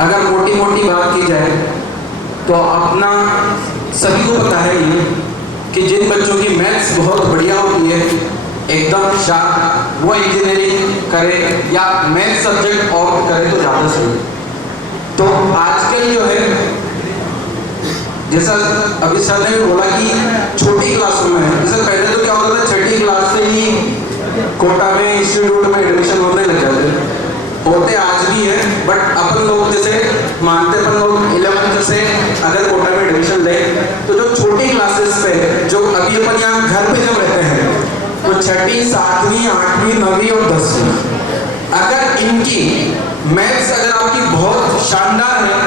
अगर मोटी मोटी बात की जाए तो अपना सभी को पता है ये कि जिन बच्चों की मैथ्स बहुत बढ़िया होती है, एकदम शार्प, वो इंजीनियरिंग करे या मैथ्स सब्जेक्ट ऑप्ट करे तो ज़्यादा सही। तो आजकल जो है, जैसा अभी सर ने भी बोला कि छोटी क्लासों में है, जैसे पहले तो क्या होता था, छठी क्लास से ही कोटा में इंस्टीट्यूट में एडमिशन होने लग जाते, होते आज भी है, बट अपन लोग जैसे मानते अपन लोग 11th से अगर कोटा में एडमिशन ले तो जो छोटी क्लासेस पे जो अभी अपन यहाँ घर पे जब रहते हैं तो छठी, सातवीं, आठवीं, नवीं और 10वीं, अगर इनकी मैथ्स अगर आपकी बहुत शानदार है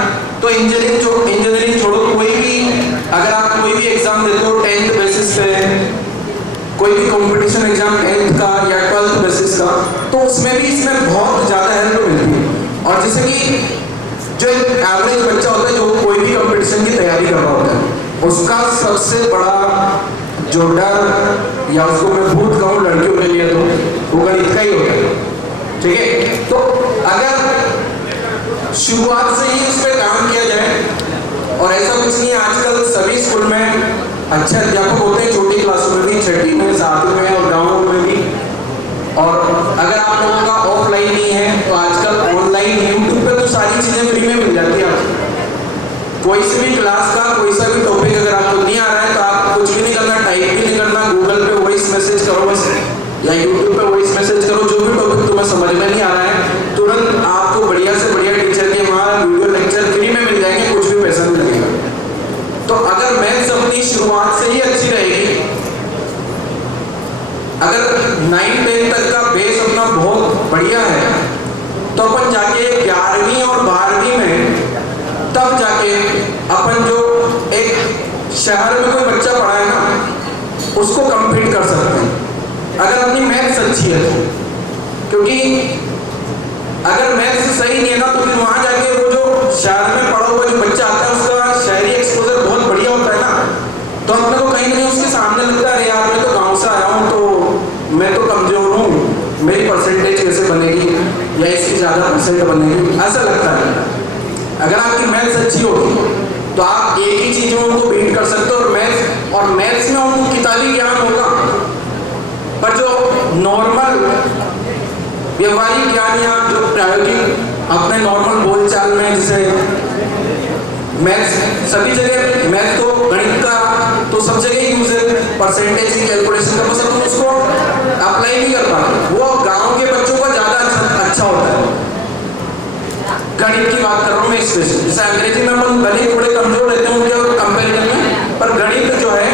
तो इंजीनियरिंग छोड़ो, कोई भी अगर आप कोई भी एग्जाम देते हो 10th बेसिस पे, कोई भी कंपटीशन एग्जाम 10th का या 12th बेसिस का, तो उसमें भी इसमें बहुत ज़्यादा हेल्प मिलती है। और जैसे कि जो एक एवरेज बच्चा होता है जो कोई भी कंपटीशन की तैयारी कर रहा होता है, उसका सबसे बड़ा जो डर या उसको मैं भूत कहूँ लड़कियों के लिए तो वो गणित का ही होता है, ठीक है। तो अगर शुरुआत से ही उस पर काम किया जाए, और ऐसा कुछ नहीं, आजकल सभी स्कूल में अच्छे अध्यापक होते हैं, छोटी क्लासों में भी, छठी में, सातवीं में और गाँवों में भी। और अगर आप लोगों का ऑफलाइन नहीं है तो आजकल ऑनलाइन यूट्यूब पे तो सारी चीज़ें फ्री में मिल जाती है आपको। कोई सी भी क्लास का कोई सा भी टॉपिक अगर आपको नहीं आ रहा है तो आप कुछ भी नहीं करना, टाइप भी नहीं करना, गूगल पे वॉइस मैसेज करो बस, या यूट्यूब पे वॉइस मैसेज करो, जो भी टॉपिक तुम्हें समझ में नहीं आ रहा है तुरंत आपको बढ़िया से बढ़िया टीचर के वहाँ वीडियो लेक्चर फ्री में मिल जाएंगे, कुछ भी पैसा नहीं लगेगा। तो अगर मैथ्स अपनी शुरुआत से ही अच्छी रहेगी, अगर 9-10 तक का बेस अपना बहुत बढ़िया है, तो अपन जाके 11वीं और 12वीं में तब जाके अपन जो एक शहर में कोई बच्चा पढ़ा है ना उसको कंप्लीट कर सकते हैं, अगर अपनी मैथ्स अच्छी है तो। क्योंकि अगर मैथ्स सही नहीं है ना तो फिर वहाँ जाके वो जो शहर में पढ़ा हुआ जो बच्चा आता है उसका शहरी एक्सपोजर बहुत बढ़िया होता है ना, तो अपने को कहीं ना कहीं उसके सामने लगता है यार मैं तो गाँव से आया हूँ, तो मैं तो कमजोर हूँ, मेरी परसेंटेज कैसे बनेगी या इसकी ज़्यादा परसेंट बनेगी, ऐसा लगता है। अगर आपकी मैथ्स अच्छी होगी तो आप एक ही चीज़ में उनको बीट कर सकते हो, और मैथ्स में उनको किताबी ज्ञान होगा, पर जो नॉर्मल व्यवहारिक ज्ञान या जो प्रायोगिक अपने नॉर्मल बोलचाल में, जैसे मैथ्स सभी जगह, मैथ तो गणित का तो सब जगह यूज है, परसेंटेज की कैलकुलेशन का, बस तुम उसको अप्लाई नहीं कर पाते, वो गांव के बच्चों का ज़्यादा अच्छा होता है। गणित की बात कर रहा हूँ मैं स्पेशली, जैसे अंग्रेजी में अपन भले ही थोड़े कमजोर रहते हैं उनके कंपेरिजन में, पर गणित जो है,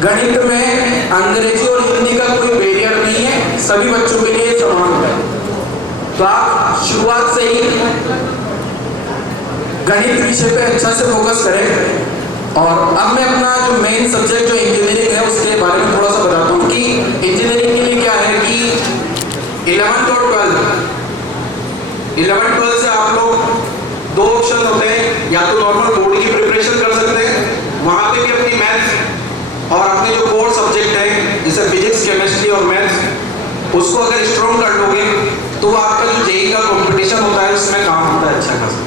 गणित में अंग्रेजी और हिंदी का कोई बैरियर नहीं है, सभी बच्चों के लिए समान होता है। तो आप शुरुआत से ही गणित विषय पे अच्छा से फोकस करें। और अब मैं अपना जो मेन सब्जेक्ट जो इंजीनियरिंग है उसके बारे में थोड़ा सा बताता हूँ कि इंजीनियरिंग के लिए क्या है कि 11th और 12th से आप लोग दो ऑप्शन होते हैं, या तो नॉर्मल बोर्ड की प्रिपरेशन कर सकते हैं, वहाँ पे भी अपनी मैथ्स और अपने जो कोर सब्जेक्ट है जैसे फिजिक्स, केमिस्ट्री और मैथ्स, उसको अगर स्ट्रॉन्ग कर लोगे तो आपका जो जेईई का कंपटीशन होता है उसमें काम होता है अच्छा खासा।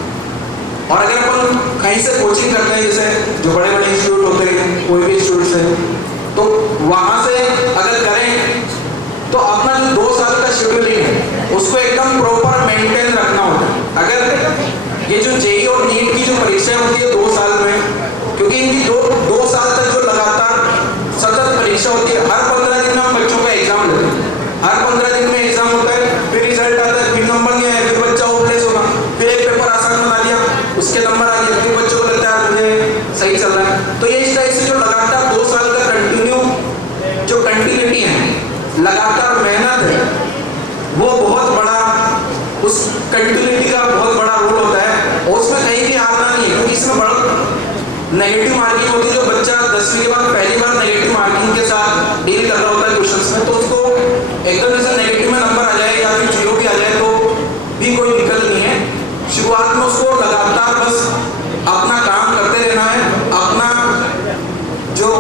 और अगर अपन कहीं से कोचिंग करते हैं, जैसे जो बड़े बड़े इंस्टीट्यूट होते हैं, कोई भी इंस्टीट्यूट से, तो वहाँ से अगर करें तो अपना जो 2 साल का शेड्यूलिंग है उसको एकदम प्रॉपर मेंटेन रखना होता है। अगर ये जो जेईई और नीट की जो परीक्षा होती है 2 साल में, क्योंकि इनकी 2 साल तक जो लगातार सतत परीक्षा होती है, हर 15 दिन में हम बच्चों का एग्जाम लेते हैं, हर 15 दिन में एग्जाम होता है, फिर रिजल्ट आता है, फिर नंबर नहीं आया, फिर बच्चा होपलेस होगा, फिर एक पेपर आसान बना दिया, उसके नंबर आ गया, फिर बच्चों को लगता है मुझे सही चल रहा है। तो ये इस तरह से जो लगातार 2 साल का जो कंटिन्यूटी है, लगातार मेहनत है, वो बहुत बड़ा, उस कंटिन्यूटी का बहुत बड़ा रोल होता है, और उसमें कहीं भी हारना नहीं है, क्योंकि इसमें बड़ा नेगेटिव मार्किंग होती है। जो बच्चा 10वीं के बाद पहली बार नेगेटिव मार्किंग के साथ डील कर रहा होता है क्वेश्चंस में, तो उसको एकदम जैसे नेगेटिव में नंबर आ जाए या फिर 0 भी आ जाए तो भी कोई दिक्कत नहीं है। शुरुआत में उसको लगातार बस अपना काम करते रहना है, अपना जो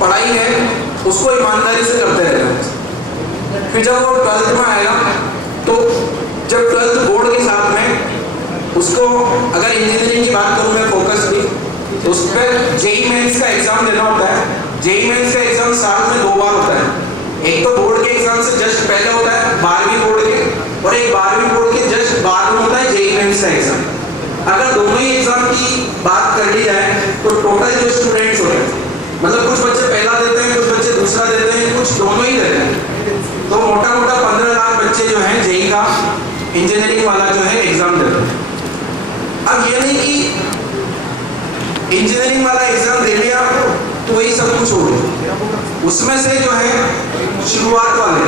पढ़ाई है उसको ईमानदारी से करते रहना है। फिर जब वो 12th में आएगा तो जब 12th बोर्ड के साथ में उसको अगर इंजीनियरिंग की बात करूँ मैं फोकस की, तो उस पर जेई मेंस का एग्जाम देना होता है। जेई मेंस का एग्जाम साल में 2 बार होता है। एक तो बोर्ड के एग्जाम से जस्ट पहले होता है 12वीं बोर्ड के, और एक 12वीं बोर्ड के जस्ट बाद में होता है जेई मेंस का एग्जाम। अगर दोनों ही एग्जाम की बात कर ली जाए तो टोटल जो स्टूडेंट्स होते हैं, मतलब कुछ बच्चे पहला देते हैं, कुछ बच्चे दूसरा देते हैं, कुछ दोनों ही देते हैं, तो मोटा मोटा 15 लाख बच्चे जो हैं जेई का इंजीनियरिंग वाला जो है एग्जाम देते हैं। अब ये नहीं कि इंजीनियरिंग वाला एग्जाम दे लिया तो वही सब कुछ हो गया। उसमें से जो है शुरुआत वाले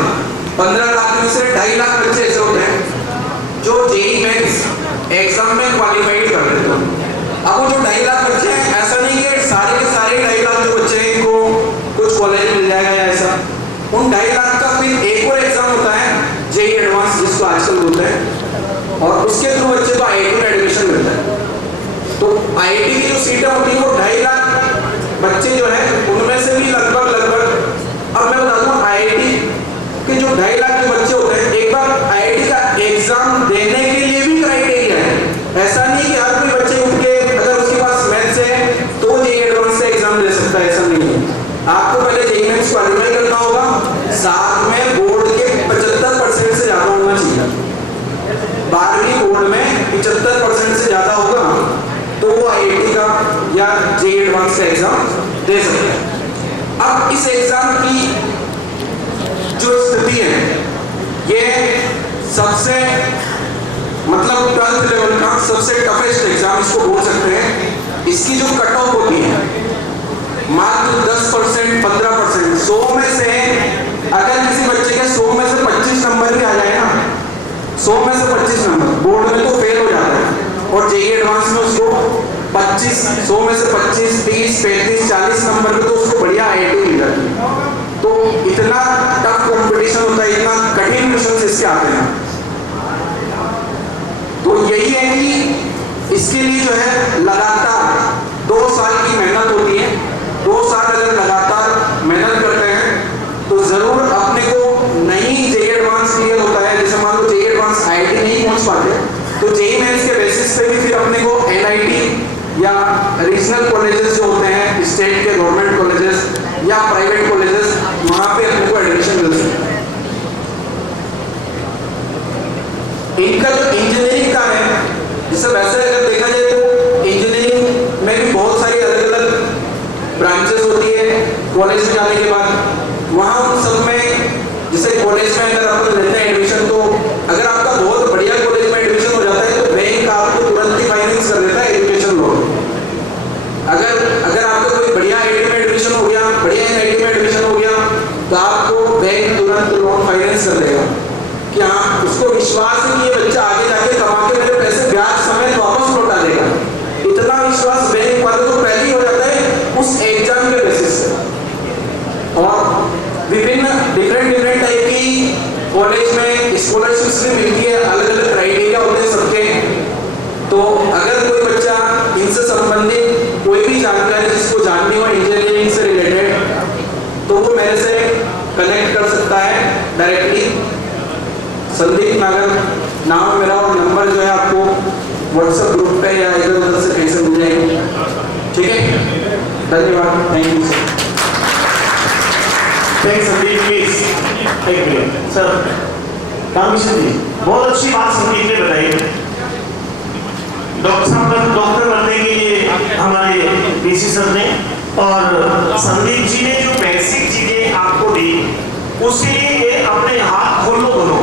15 लाख में से 2.5 लाख बच्चे ऐसे होते हैं जो जेई मेंस एग्जाम में क्वालिफाइड कर लेते हैं। अब वो जो 2.5 लाख बच्चे हैं, ऐसा नहीं कि सारे के सारे 2.5 लाख जो बच्चे हैं इनको कुछ कॉलेज मिल जाएगा या ऐसा। उन 2.5 लाख का फिर एक और एग्जाम होता है जेई एडवांस जिसको आजकल बोलते हैं, और उसके थ्रू बच्चे को आईआईटी में एडमिशन मिलता है। तो आईआईटी की जो सीटें होती हैं वो 2.5 लाख बच्चे जो है उनमें से भी लगभग अब मैं बता दूं आईआईटी के जो 2.5 लाख के बच्चे होते हैं, एक बार आईआईटी का एग्जाम देने के लिए भी क्राइटेरिया है। ऐसा नहीं कि हर कोई बच्चे उठ के अगर उसके पास मैथ्स है तो वो जेई एडवांस से एग्जाम दे सकता है, ऐसा नहीं है। आपको पहले जेई मेंस क्वालिफाई करना होगा, साथ में बोर्ड के 75% से ज्यादा होना चाहिए। 12वीं बोर्ड में 75% से ज्यादा होगा तो वो आईआईटी का या जेई एडवांस का एग्जाम दे सकते हैं। अब इस एग्जाम की जो स्थिति है, ये सबसे मतलब 12th लेवल का सबसे टफेस्ट एग्जाम इसको बोल सकते हैं। इसकी जो कट ऑफ होती है मात्र 10%, 15%। 100 में से अगर किसी बच्चे के 100 में से 25 नंबर भी आ जाए ना, 100 में से 25 नंबर बोर्ड में तो फेल हो जाता है, और जेई एडवांस में उसको 100 में से 25, 30, 35, 40 नंबर पे तो उसको बढ़िया आईआईटी मिल जाती है। तो इतना टफ कंपटीशन होता है, इतना कठिन क्वेश्चन इसके आते हैं। तो यही है कि इसके लिए जो है लगातार 2 साल की मेहनत होती है। 2 साल अगर लगातार मेहनत करते हैं तो जरूर अपने को नहीं जेई एडवांस क्लियर होता है। जैसे मान लो जेई एडवांस आईआईटी नहीं पहुंच पाते तो जेई मेंस के बेसिस पे भी फिर अपने को एनआईटी या रीजनल कॉलेजेस जो होते हैं, स्टेट के गवर्नमेंट कॉलेजेस या प्राइवेट कॉलेजेस, वहां पे अपने को एडमिशन मिल सकता है। इनका जो इंजीनियरिंग का है, जिससे वैसे अगर देखा जाए तो इंजीनियरिंग में भी बहुत सारी अलग अलग ब्रांचेस होती है। कॉलेज में जाने के बाद वहाँ उन सब में, जैसे कॉलेज में अगर आप लेते हैं एडमिशन, तो अगर आपका बहुत बढ़िया कॉलेज में एडमिशन हो जाता है तो बैंक आपको तुरंत ही फाइनेंस कर देता है एजुकेशन लोन। अगर आपका कोई बढ़िया आईआईटी में एडमिशन हो गया, बढ़िया एनआईटी में एडमिशन हो गया, तो आपको बैंक तुरंत लोन फाइनेंस कर देगा कि हाँ, उसको विश्वास है कि ये बच्चा आगे जाके कमा के मेरे पैसे ब्याज समेत वापस लौटा देगा। इतना विश्वास बैंक वालों को पहले ही हो जाता है उस एग्जाम के बेसिस से। और विभिन्न डिफरेंट टाइप की कॉलेज में स्कॉलरशिप्स भी मिलती है, अलग अलग क्राइटेरिया होते हैं सबके। तो अगर कोई बच्चा इनसे संबंधित कोई भी जानकारी जिसको जाननी हो इंजीनियरिंग से रिलेटेड, तो वो मेरे से कनेक्ट कर सकता है डायरेक्टली। संदीप नागर नाम मेरा, और नंबर जो है आपको व्हाट्सएप ग्रुप पे या इधर उधर से कहीं से मिल जाएगी। ठीक है, धन्यवाद, thank you sir. Thanks Sandeep. Please एक मिनट सर। रामकिशन जी, बहुत अच्छी बात संदीप ने बताई। डॉक्टर साहब डॉक्टर बनने के लिए हमारे डीसी सर ने, और संदीप जी ने जो बेसिक चीजें आपको दी उसके लिए अपने हाथ खोल लो दोनों।